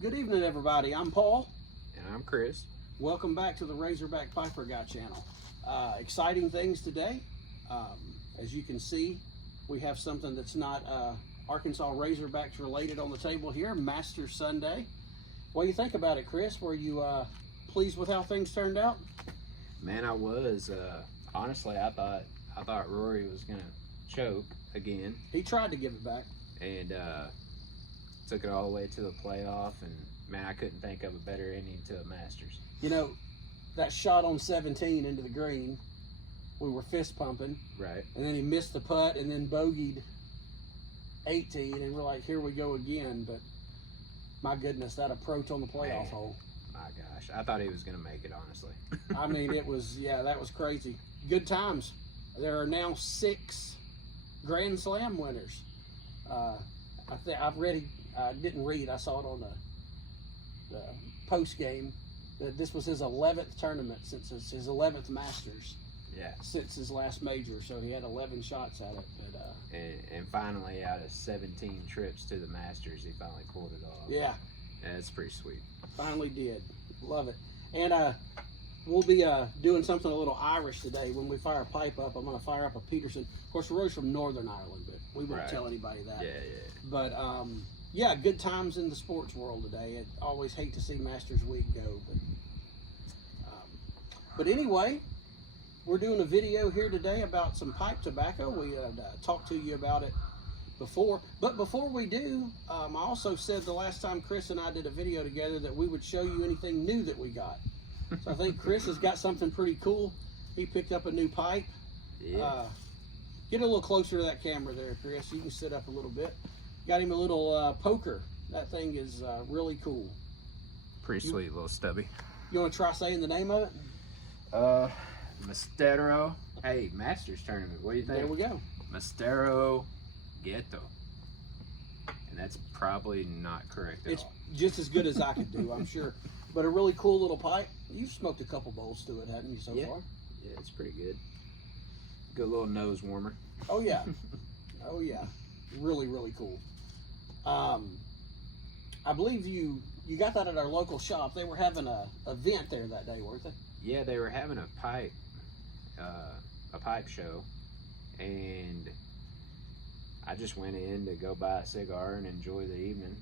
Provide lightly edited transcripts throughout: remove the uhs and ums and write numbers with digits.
Good evening, everybody. I'm Paul. And I'm Chris. Welcome back to the Razorback Piper Guy channel. Exciting things today. As you can see, we have something that's not Arkansas Razorbacks related on the table here, Masters Sunday. What do you think about it, Chris? Were you pleased with how things turned out? Man, I was. Honestly, I thought Rory was gonna choke again, He tried to give it back. and took it all the way to the playoff. And man, I couldn't think of a better ending to a Masters. You know, that shot on 17 into the green, we were fist pumping, Right. and then he missed the putt and then bogeyed 18, and we're like, here we go again. But my goodness, that approach on the playoff Man. hole. My gosh, I thought he was gonna make it. Honestly. I mean, it was, yeah, that was crazy. Good times. There are now 6 Grand Slam winners. I didn't read, I saw it on the post game that this was his 11th tournament since his 11th Masters Yeah. since his last major. So he had 11 shots at it. But And finally, out of 17 trips to the Masters, he finally pulled it off. yeah, That's pretty sweet. finally did. Love it. And we'll be doing something a little Irish today. When we fire a pipe up, I'm going to fire up a Peterson. Of course, Roy's from Northern Ireland, but we won't Right. tell anybody that. Yeah, yeah. But yeah, good times in the sports world today. I always hate to see Masters Week go, but anyway, we're doing a video here today about some pipe tobacco. We talked to you about it before, but before we do, I also said the last time Chris and I did a video together that we would show you anything new that we got. So I think Chris has got something pretty cool. He picked up a new pipe. Yeah. Get a little closer to that camera there, Chris. You can sit up a little bit. Got him a little poker. That thing is really cool. Pretty sweet, little stubby. You want to try saying the name of it? Mastero. Hey, Masters tournament. What do you think? There we go. Mastero Ghetto. And that's probably not correct at It's all. just as good as I could do, I'm sure. But a really cool little pipe. You've smoked a couple bowls to it, haven't you, so Yeah. far? Yeah, it's pretty good. Good little nose warmer. Oh, yeah. Oh, yeah. Really, really cool. I believe you got that at our local shop. They were having a event there that day, weren't they? Yeah, they were having a pipe show, and I just went in to go buy a cigar and enjoy the evening,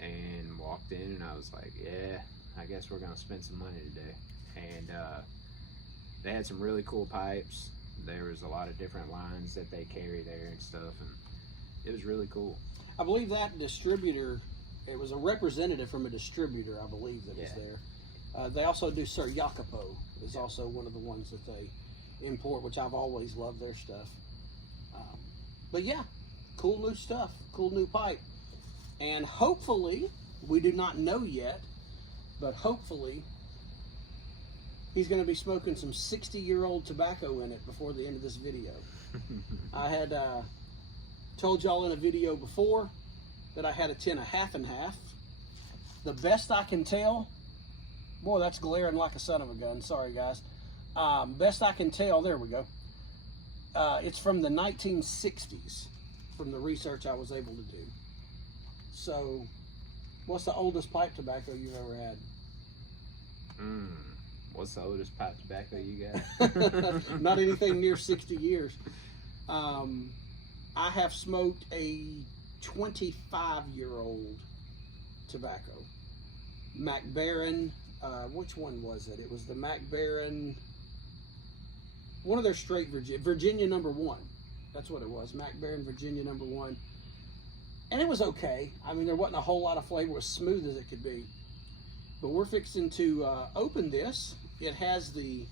and walked in, and I was like, yeah, I guess we're gonna spend some money today. And they had some really cool pipes. There was a lot of different lines that they carry there and stuff, and it was really cool. I believe that distributor, it was a representative from a distributor, I believe, that is Yeah. there. They also do Sir Jacopo, is also one of the ones that they import, which I've always loved their stuff. But yeah, cool new stuff, cool new pipe. And hopefully, we do not know yet, but hopefully, he's going to be smoking some 60-year-old tobacco in it before the end of this video. I had told y'all in a video before that I had a tin of half and half. The best I can tell, boy, that's glaring like a son of a gun. Sorry, guys. Best I can tell, there we go. It's from the 1960s, from the research I was able to do. So, what's the oldest pipe tobacco you've ever had? What's the oldest pipe tobacco you got? Not anything near 60 years. I have smoked a 25-year-old tobacco. Mac Baren, which one was it? It was the Mac Baren, one of their straight Virginia number 1. That's what it was, Mac Baren Virginia number 1. And it was okay. I mean, there wasn't a whole lot of flavor. It was smooth as it could be. But we're fixing to open this. It has the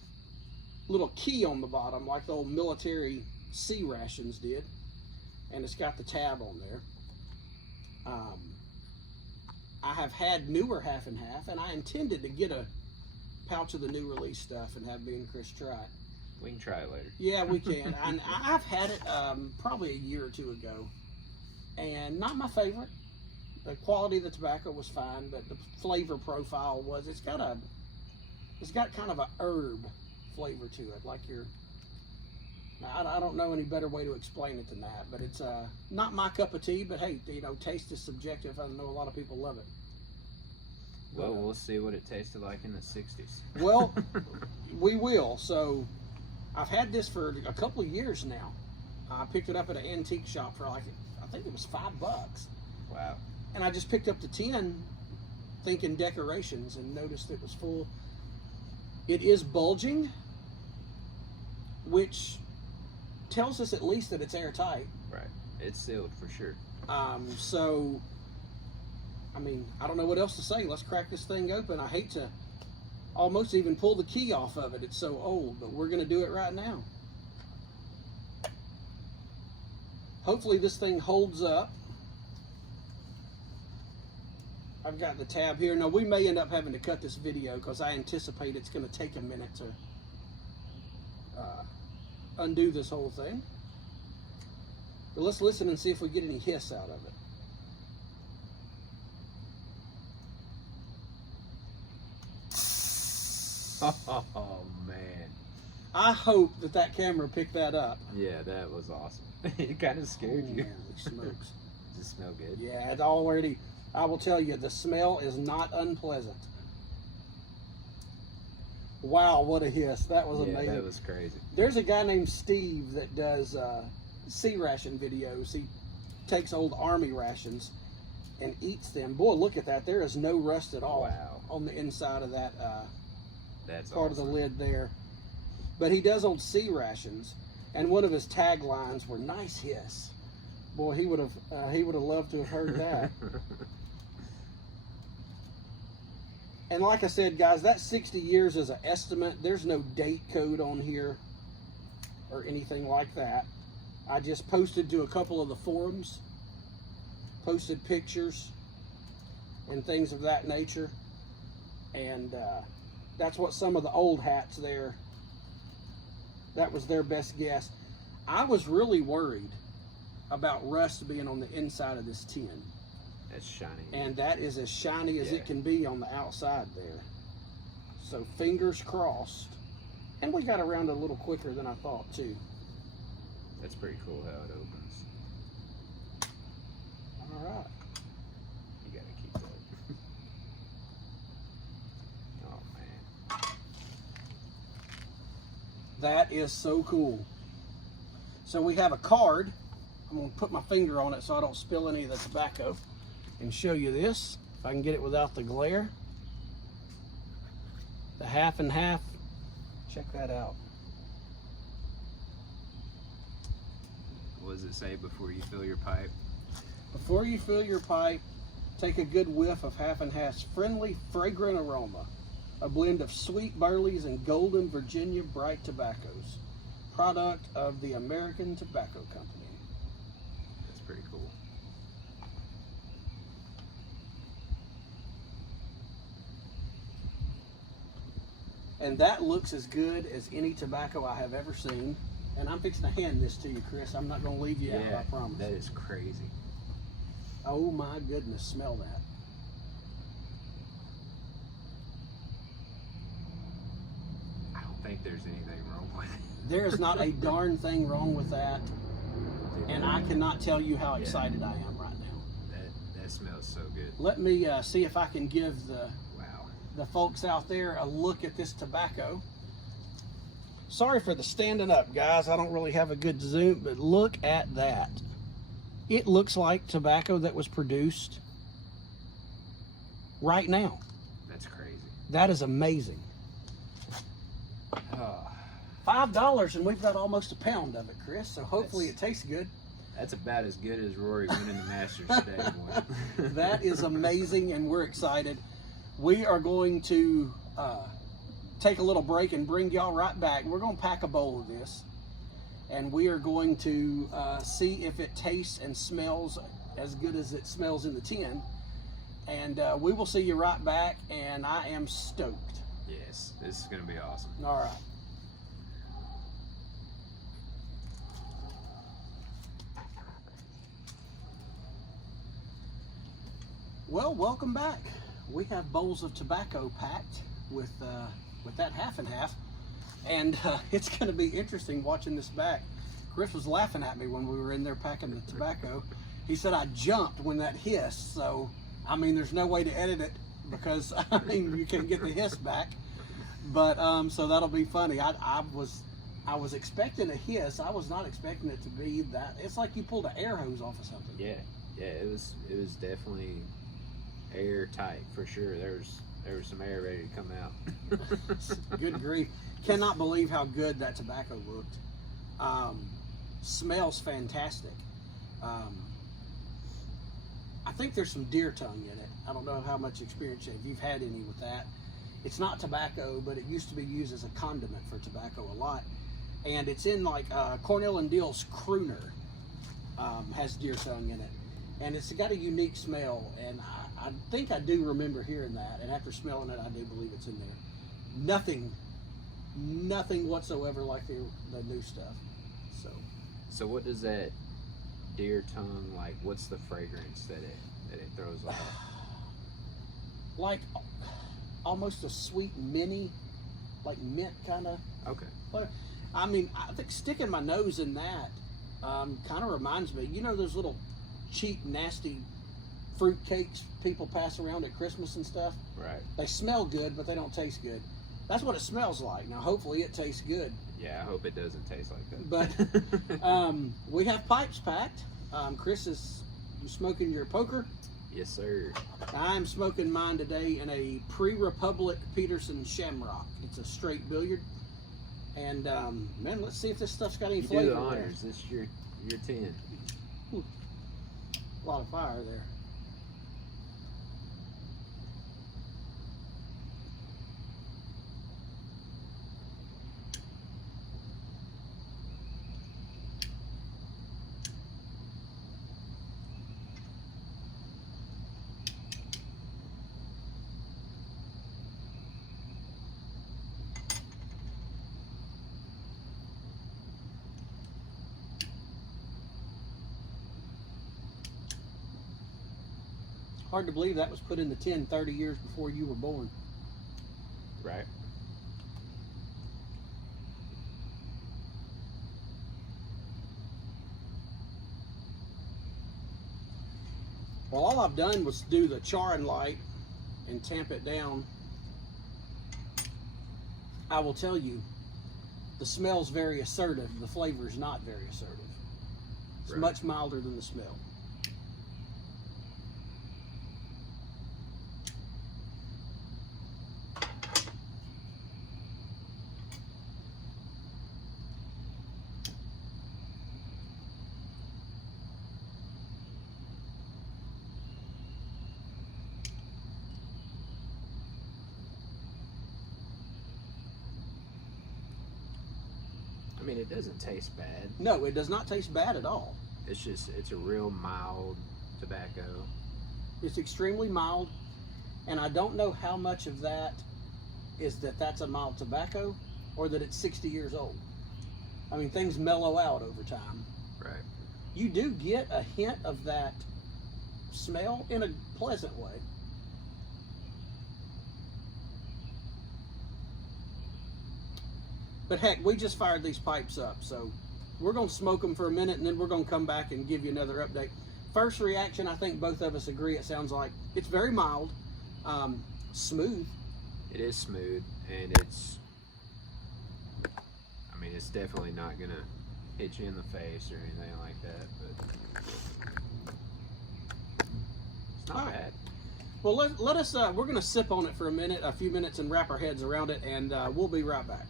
little key on the bottom, like the old military C rations did. And it's got the tab on there. I have had newer half and half, and I intended to get a pouch of the new release stuff and have me and Chris try it. We can try it later. Yeah, we can. And I've had it probably a year or two ago, and not my favorite. The quality of the tobacco was fine, but the flavor profile was, it's got kind of a herb flavor to it, like your I don't know any better way to explain it than that, but it's not my cup of tea, but hey, you know, taste is subjective. I know a lot of people love it. Well, we'll see what it tasted like in the 60s. Well, we will. So I've had this for a couple of years now. I picked it up at an antique shop for like, I think it was $5. Wow. And I just picked up the tin thinking decorations and noticed it was full. It is bulging, which tells us at least that it's airtight. Right. It's sealed for sure. So, I mean, I don't know what else to say. Let's crack this thing open. I hate to almost even pull the key off of it. It's so old, but we're going to do it right now. Hopefully this thing holds up. I've got the tab here. Now, we may end up having to cut this video because I anticipate it's going to take a minute to undo this whole thing. But let's listen and see if we get any hiss out of it. Oh, man. I hope that that camera picked that up. Yeah, that was awesome. It kind of scared you. Holy smokes. Does it smell good? Yeah, it already, I will tell you, the smell is not unpleasant. Wow, what a hiss. That was amazing. Yeah, that was crazy. There's a guy named Steve that does sea ration videos. He takes old army rations and eats them. Boy, look at that. There is no rust at all on the inside of that That's part awesome. of the lid there. But he does old sea rations, and one of his taglines were "nice hiss." Boy, he would have loved to have heard that. And like I said, guys, that 60 years is an estimate. There's no date code on here or anything like that. I just posted to a couple of the forums, posted pictures and things of that nature. And that's what some of the old hats there, that was their best guess. I was really worried about rust being on the inside of this tin. That's shiny. And that is as shiny as Yeah. it can be on the outside there. So fingers crossed. And we got around it a little quicker than I thought too. That's pretty cool how it opens. All right. You gotta keep that. Oh, man. That is so cool. So we have a card. I'm going to put my finger on it so I don't spill any of the tobacco and show you this. If I can get it without the glare. The half and half. Check that out. What does it say before you fill your pipe? Before you fill your pipe, take a good whiff of Half and Half's friendly, fragrant aroma. A blend of sweet burleys and golden Virginia bright tobaccos. Product of the American Tobacco Company. That's pretty cool. And that looks as good as any tobacco I have ever seen. And I'm fixing to hand this to you, Chris. I'm not going to leave you out, I promise. That is crazy. Oh my goodness, smell that. I don't think there's anything wrong with it. There is not a darn thing wrong with that. And I cannot tell you how excited I am right now. That smells so good. Let me see if I can give Wow. the folks out there a look at this tobacco. Sorry for the standing up, guys. I don't really have a good zoom, but look at that. It looks like tobacco that was produced right now. That's crazy. That is amazing. Oh, $5 and we've got almost a pound of it, Chris. So hopefully it tastes good. that's about as good as Rory winning the Masters today, boy. That is amazing, and we're excited. We are going to take a little break and bring y'all right back. We're going to pack a bowl of this, and we are going to see if it tastes and smells as good as it smells in the tin. And we will see you right back, and I am stoked. Yes, this is going to be awesome. All right. Well, welcome back. We have bowls of tobacco packed with that half and half, and it's going to be interesting watching this back. Chris was laughing at me when we were in there packing the tobacco. He said I jumped when that hissed, so I mean there's no way to edit it because I mean you can get the hiss back. But so that'll be funny. I was expecting a hiss. I was not expecting it to be that. It's like you pulled an air hose off of something. Yeah, it was definitely airtight for sure. There was some air ready to come out. Good grief! Cannot believe how good that tobacco looked. Smells fantastic. I think there's some deer tongue in it. I don't know how much experience you've had any with that. It's not tobacco, but it used to be used as a condiment for tobacco a lot. And it's in like Cornell and Deal's Crooner has deer tongue in it. And it's got a unique smell. And I think I do remember hearing that. And after smelling it, I do believe it's in there. Nothing whatsoever like the new stuff. So what does that deer tongue, like, what's the fragrance that it throws off? Like almost a sweet minty, like mint kind of. Okay. But I mean, I think sticking my nose in that kind of reminds me, you know, those little cheap, nasty fruit cakes people pass around at Christmas and stuff? Right. They smell good, but they don't taste good. That's what it smells like. Now, hopefully it tastes good. Yeah, I hope it doesn't taste like that. But we have pipes packed. Chris is smoking your poker. Yes, sir. I'm smoking mine today in a pre-Republic Peterson Shamrock. It's a straight billiard. And man, let's see if this stuff's got any flavor. You do the honors. This is your 10. Ooh, a lot of fire there. Hard to believe that was put in the tin 30 years before you were born. Right. Well, all I've done was do the charring light and tamp it down. I will tell you, the smell's very assertive. The flavor is not very assertive. It's Right. much milder than the smell. I mean, it doesn't taste bad. No, it does not taste bad at all. It's a real mild tobacco. It's extremely mild, and I don't know how much of that is that's a mild tobacco or that it's 60 years old. I mean, things mellow out over time. Right. You do get a hint of that smell in a pleasant way. But heck, we just fired these pipes up, so we're going to smoke them for a minute, and then we're going to come back and give you another update. First reaction, I think both of us agree, it sounds like it's very mild, smooth. It is smooth, and I mean, it's definitely not going to hit you in the face or anything like that, but it's not bad. Well, let us, we're going to sip on it for a few minutes, and wrap our heads around it, and we'll be right back.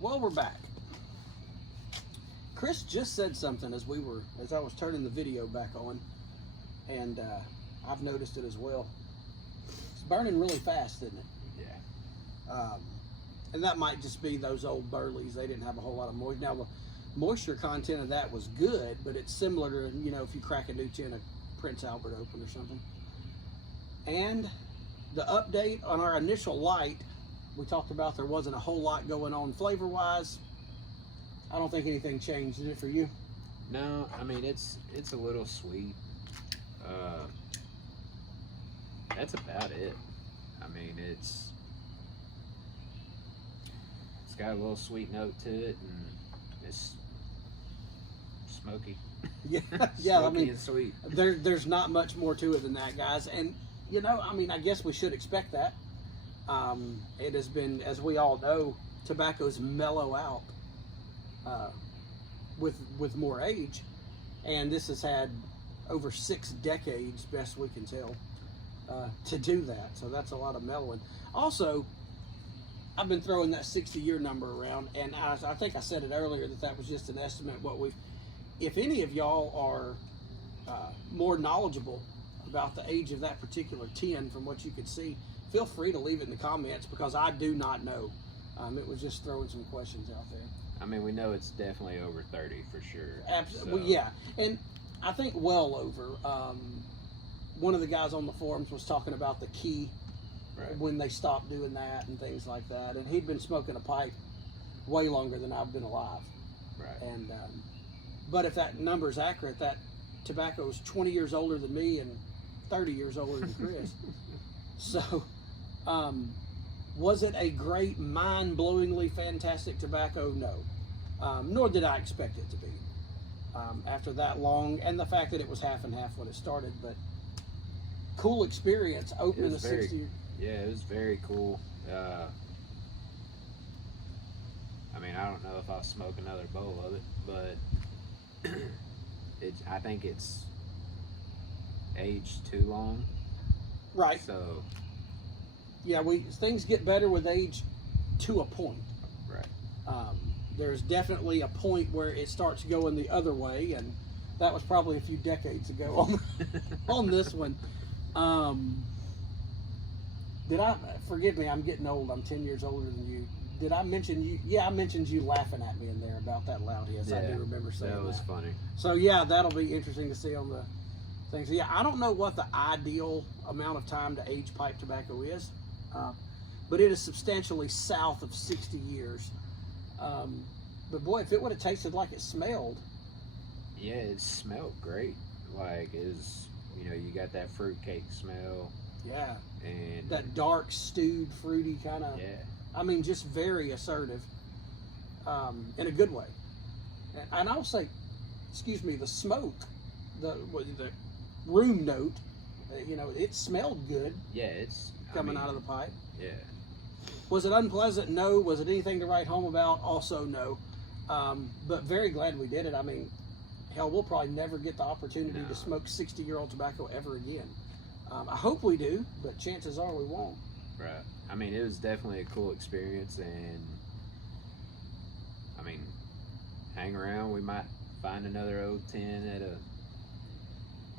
Well, we're back. Chris just said something as I was turning the video back on, and I've noticed it as well. It's burning really fast, isn't it? Yeah. And that might just be those old Burleys. They didn't have a whole lot of moisture. Now, the moisture content of that was good, but it's similar to, you know, if you crack a new tin of Prince Albert open or something. And the update on our initial light, we talked about there wasn't a whole lot going on flavor-wise. I don't think anything changed. Did it for you? No, I mean, it's a little sweet. That's about it. I mean, it's got a little sweet note to it, and it's smoky. Yeah, yeah. I Smoky mean, and sweet. there's not much more to it than that, guys. And you know, I mean, I guess we should expect that. It has been, as we all know, tobaccos mellow out with more age, and this has had over 6 decades, best we can tell, to do that. So that's a lot of mellowing. Also, I've been throwing that 60-year number around, and I think I said it earlier that was just an estimate. If any of y'all are more knowledgeable about the age of that particular tin from what you could see, feel free to leave it in the comments, because I do not know. It was just throwing some questions out there. I mean, we know it's definitely over 30 for sure. Absolutely, So, well, yeah, and I think well over. One of the guys on the forums was talking about the key, right. when they stopped doing that and things like that, and he'd been smoking a pipe way longer than I've been alive. Right. And but if that number is accurate, that tobacco is 20 years older than me and 30 years older than Chris. So, was it a great, mind-blowingly fantastic tobacco? No. Nor did I expect it to be. After that long, and the fact that it was half and half when it started, but cool experience opening a 60. Yeah, it was very cool. I mean, I don't know if I'll smoke another bowl of it, but I think it's aged too long. Right. So, Yeah, things get better with age to a point. right. There's definitely a point where it starts going the other way, and that was probably a few decades ago on this one. Forgive me, I'm getting old. I'm 10 years older than you. Did I mention you? Yeah, I mentioned you laughing at me in there about that loud hiss. I do remember saying that. That was funny. So yeah, that'll be interesting to see on the things. Yeah, I don't know what the ideal amount of time to age pipe tobacco is, but it is substantially south of 60 years. But boy, if it would have tasted like it smelled. Yeah, it smelled great. Like, you got that fruitcake smell. Yeah. And That dark, stewed, fruity kind of. yeah. I mean, just very assertive, in a good way. And I'll say, the smoke, the room note, it smelled good Yeah, it's coming out of the pipe. Yeah. Was it unpleasant? No. Was it anything to write home about? Also no. But very glad we did it. I mean, hell, we'll probably never get the opportunity to smoke 60-year-old tobacco ever again. I hope we do, but chances are we won't. Right. I mean, it was definitely a cool experience, and I mean, hang around. We might find another old tin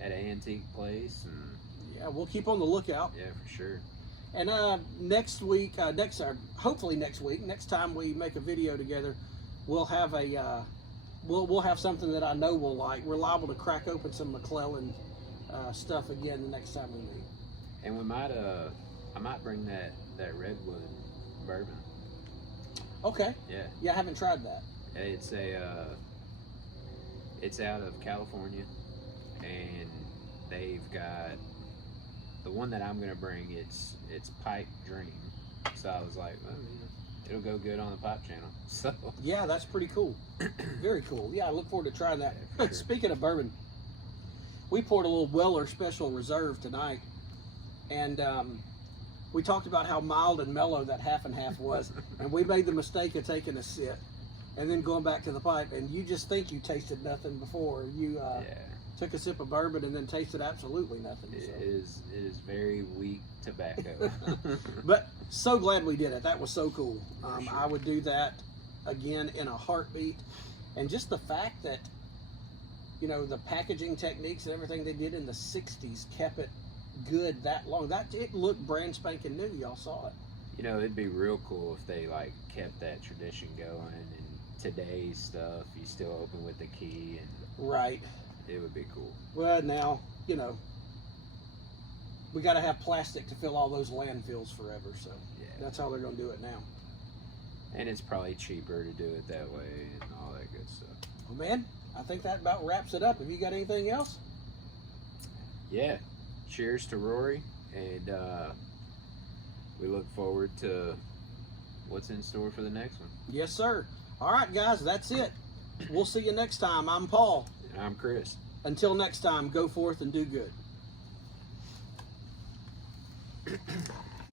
at an antique place, and Yeah, we'll keep on the lookout. yeah, for sure. And next week, hopefully next week, next time we make a video together, we'll have we'll have something that I know we'll like. We're liable to crack open some McClellan stuff again the next time we meet. And we might I might bring that redwood bourbon. Okay. Yeah. I haven't tried that. It's out of California, and they've got the one that I'm gonna bring. It's Pipe Dream. So I was like, well, it'll go good on the Pipe channel. So Yeah, that's pretty cool. Very cool. Yeah, I look forward to trying that. Yeah, for sure. Speaking of bourbon, we poured a little Weller Special Reserve tonight, and we talked about how mild and mellow that half and half was, and we made the mistake of taking a sip and then going back to the pipe, and you just think you tasted nothing before you took a sip of bourbon and then tasted absolutely nothing. It So. is very weak tobacco. But so glad we did it. That was so cool. Sure. I would do that again in a heartbeat. And just the fact that, the packaging techniques and everything they did in the 60s kept it good that long. It looked brand spanking new. Y'all saw it. It'd be real cool if they kept that tradition going, and today's stuff you still open with the key, and Right. it would be cool. Well, now, we got to have plastic to fill all those landfills forever. So Yeah. that's how they're going to do it now. And it's probably cheaper to do it that way and all that good stuff. Well, man, I think that about wraps it up. Have you got anything else? Yeah. Cheers to Rory, and we look forward to what's in store for the next one. Yes, sir. All right, guys, that's it. We'll see you next time. I'm Paul. And I'm Chris. Until next time, go forth and do good.